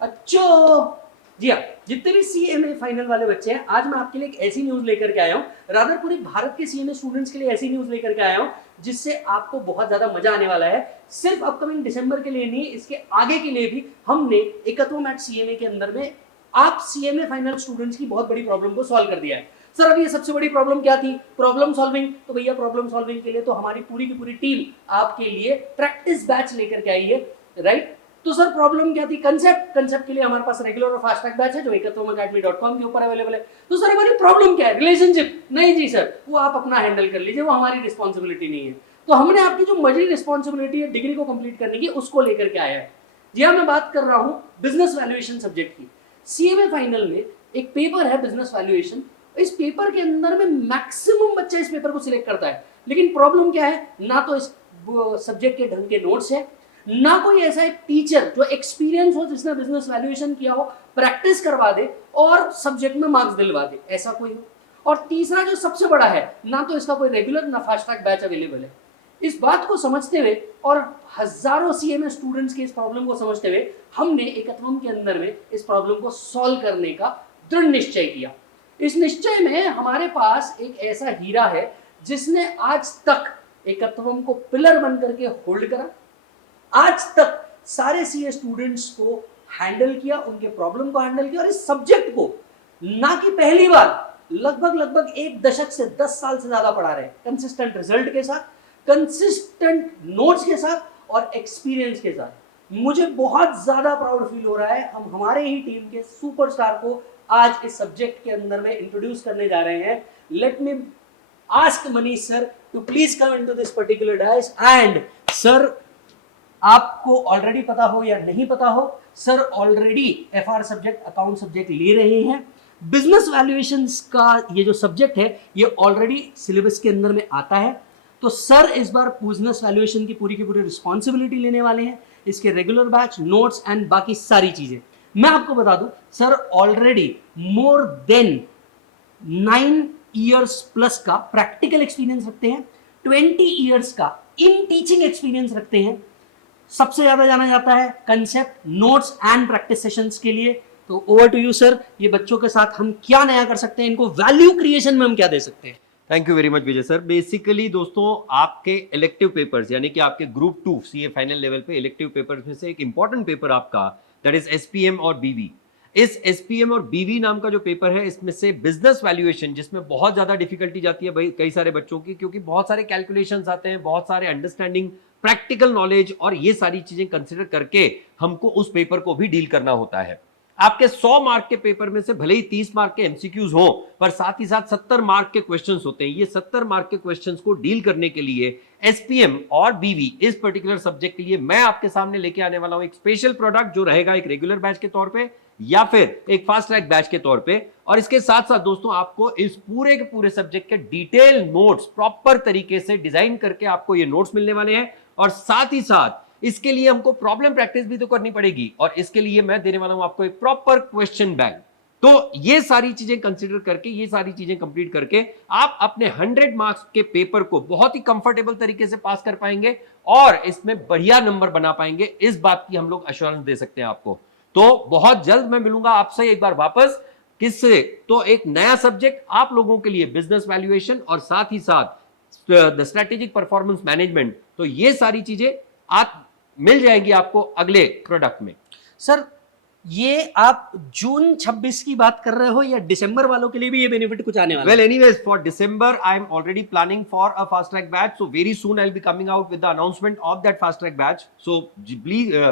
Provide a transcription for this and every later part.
अच्छा जी हाँ, जितने भी सीएमए फाइनल वाले बच्चे हैं, आज मैं आपके लिए एक ऐसी न्यूज लेकर के आया हूँ, रादर पूरे भारत के सीएमए स्टूडेंट्स के लिए ऐसी न्यूज लेकर के आया हूँ जिससे आपको बहुत ज्यादा मजा आने वाला है। सिर्फ अपकमिंग दिसंबर के लिए नहीं, इसके आगे के लिए भी हमने एकत्वम एट सीएमए के अंदर में आप सीएमए फाइनल स्टूडेंट्स की बहुत बड़ी प्रॉब्लम को सॉल्व कर दिया है। सर अभी ये सबसे बड़ी प्रॉब्लम क्या थी? Problem solving. तो भैया प्रॉब्लम सॉल्विंग के लिए तो हमारी पूरी की पूरी टीम आपके लिए प्रैक्टिस बैच लेकर के आई है, राइट? तो सर प्रॉब्लम क्या थी? कंसेप्ट के लिए हमारे पास रेगुलर और फास्ट ट्रैक बैच है जो ekatwamacademy.com के ऊपर अवेलेबल है। तो सर हमारी प्रॉब्लम क्या है? रिलेशनशिप? नहीं जी सर, वो आप अपना हैंडल कर लीजिए, वो हमारी रिस्पॉन्सिबिलिटी नहीं है। तो हमने आपकी जो मजरी रिस्पॉन्सिबिलिटी है डिग्री को कंप्लीट करने की, उसको लेकर के आया है। जी हाँ, मैं बात कर रहा हूँ बिजनेस वैल्यूएशन सब्जेक्ट की। सीएमए फाइनल में एक पेपर है बिजनेस वैल्यूएशन। इस पेपर के अंदर में मैक्सिमम बच्चा इस पेपर को सिलेक्ट करता है, लेकिन प्रॉब्लम क्या है? ना तो इस सब्जेक्ट के ढंग के नोट्स है, ना कोई ऐसा एक टीचर जो एक्सपीरियंस हो, जिसने बिजनेस वैल्यूएशन किया हो, प्रैक्टिस करवा दे और सब्जेक्ट में मार्क्स दिलवा दे, ऐसा कोई हो। और तीसरा जो सबसे बड़ा है, ना तो इसका कोई रेगुलर ना फास्ट ट्रैक बैच अवेलेबल है। इस बात को समझते हुए और हजारों सीएमए स्टूडेंट्स की इस प्रॉब्लम को समझते हुए हमने एकत्वम के अंदर में इस प्रॉब्लम को सॉल्व करने का दृढ़ निश्चय किया। इस निश्चय में हमारे पास एक ऐसा हीरा है जिसने आज तक एकत्वम को पिलर बनकर के होल्ड करा, आज तक सारे सीए स्टूडेंट्स को हैंडल किया, उनके प्रॉब्लम को हैंडल किया, और इस सब्जेक्ट को ना कि पहली बार लगभग एक दशक से 10 साल से ज्यादा पढ़ा रहे, कंसिस्टेंट रिजल्ट के साथ, कंसिस्टेंट नोट्स के साथ और एक्सपीरियंस के साथ। मुझे बहुत ज्यादा प्राउड फील हो रहा है, हम हमारे ही टीम के सुपरस्टार को आज इस सब्जेक्ट के अंदर में इंट्रोड्यूस करने जा रहे हैं। Let me ask Manish sir to please come into this particular dais. And sir, आपको ऑलरेडी पता हो या नहीं पता हो, sir already FR subject, account subject ले रहे हैं। बिजनेस वैल्यूएशंस का ये जो सब्जेक्ट है ये ऑलरेडी सिलेबस के अंदर में आता है। तो सर इस बार बिजनेस वैल्यूएशन की पूरी रिस्पॉन्सिबिलिटी लेने वाले हैं, इसके रेगुलर बैच, नोट्स एंड बाकी सारी चीजें। मैं आपको बता दूं, sir already more than 9 years plus का प्रैक्टिकल एक्सपीरियंस रखते हैं, 20 इयर्स का इन टीचिंग एक्सपीरियंस रखते हैं। सबसे ज्यादा जाना जाता है concept, notes and practice sessions के लिए। तो ओवर टू यू सर, ये बच्चों के साथ हम क्या नया कर सकते हैं, इनको वैल्यू क्रिएशन में हम क्या दे सकते हैं? Thank you very much Vijay sir. Basically दोस्तों, आपके इलेक्टिव पेपर्स यानी कि आपके ग्रुप 2 सीए फाइनल लेवल पे इलेक्टिव पेपर्स में से एक इंपॉर्टेंट पेपर आपका, दैट इज एसपीएम और बीवी। इस एसपीएम और बीवी नाम का जो पेपर है, इसमें से बिजनेस वैल्यूएशन, जिसमें बहुत ज्यादा डिफिकल्टी जाती है भाई कई सारे बच्चों की, क्योंकि बहुत सारे कैलकुलेशंस आते हैं, बहुत सारे अंडरस्टैंडिंग, प्रैक्टिकल नॉलेज, और ये सारी चीजें कंसिडर करके हमको उस पेपर को भी डील करना होता है। आपके 100 मार्क के पेपर में से भले ही 30 मार्क के एमसीक्यूज हो, पर साथ ही साथ 70 मार्क के क्वेश्चंस होते हैं। ये 70 मार्क के क्वेश्चंस को डील करने के लिए एसपीएम और बीवी, इस पर्टिकुलर सब्जेक्ट के लिए मैं आपके सामने लेके आने वाला हूं एक स्पेशल प्रोडक्ट, जो रहेगा एक रेगुलर बैच के तौर पे या फिर एक फास्ट ट्रैक बैच के तौर पे। और इसके साथ साथ दोस्तों, आपको इस पूरे के पूरे सब्जेक्ट के डिटेल नोट्स प्रॉपर तरीके से डिजाइन करके आपको ये नोट्स मिलने वाले हैं। और साथ ही साथ इसके लिए हमको प्रॉब्लम प्रैक्टिस भी तो करनी पड़ेगी, और इसके लिए मैं देने वाला हूं आपको एक प्रॉपर क्वेश्चन बैंक। तो ये सारी चीजें कंसीडर करके, ये सारी चीजें कंप्लीट करके आप अपने 100 मार्क्स के पेपर को बहुत ही कंफर्टेबल तरीके से पास कर पाएंगे और इसमें बढ़िया नंबर बना पाएंगे। इस बात की हम लोग अश्योरेंस दे सकते हैं आपको। तो बहुत जल्द मैं मिलूंगा आपसे एक बार वापस, किससे? तो एक नया सब्जेक्ट आप लोगों के लिए, बिजनेस वैल्यूएशन और साथ ही साथ द स्ट्रेटेजिक परफॉर्मेंस मैनेजमेंट। तो ये सारी चीजें आप मिल जाएगी आपको अगले प्रोडक्ट में। सर ये आप जून 26 की बात कर रहे हो या दिसंबर वालों के लिए भी ये बेनिफिट कुछ आने वाला है? Well, anyways, for December, I am already planning for a fast track batch. So very soon I'll be coming out with the announcement of that fast track batch. So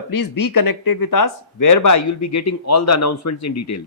please be connected with us, whereby you'll be getting all the announcements in detail.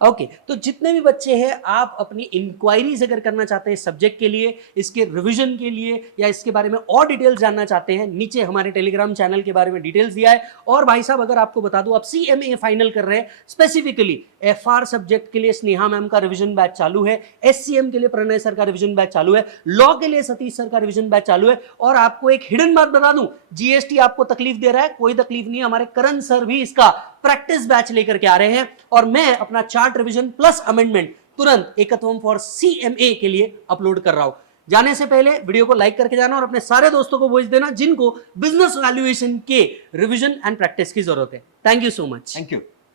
Okay तो जितने भी बच्चे हैं, आप अपनी inquiries अगर करना चाहते हैं सब्जेक्ट के लिए, इसके रिवीजन के लिए, या इसके बारे में और डिटेल्स जानना चाहते हैं, नीचे हमारे टेलीग्राम चैनल के बारे में डिटेल्स दिया है। और भाई साहब, अगर आपको बता दूं, आप सीएमए फाइनल कर रहे हैं, स्पेसिफिकली एफआर सब्जेक्ट के लिए स्नेहा मैम का रिवीजन बैच चालू है, एससीएम के लिए प्रणय सर का रिवीजन बैच चालू है, लॉ के लिए सतीश सर का रिवीजन बैच चालू है। और आपको एक हिडन बात बता दूं, जीएसटी आपको तकलीफ दे रहा है, कोई तकलीफ नहीं है, हमारे करण सर भी इसका प्रैक्टिस बैच लेकर के आ रहे हैं। और मैं अपना चार्ट रिवीजन प्लस अमेंडमेंट तुरंत एकत्वम फॉर सीएमए के लिए अपलोड कर रहा हूं। जाने से पहले वीडियो को लाइक करके जाना और अपने सारे दोस्तों को भेज देना जिनको बिजनेस वैल्यूएशन के रिवीजन एंड प्रैक्टिस की जरूरत है। Thank you so much. Thank you.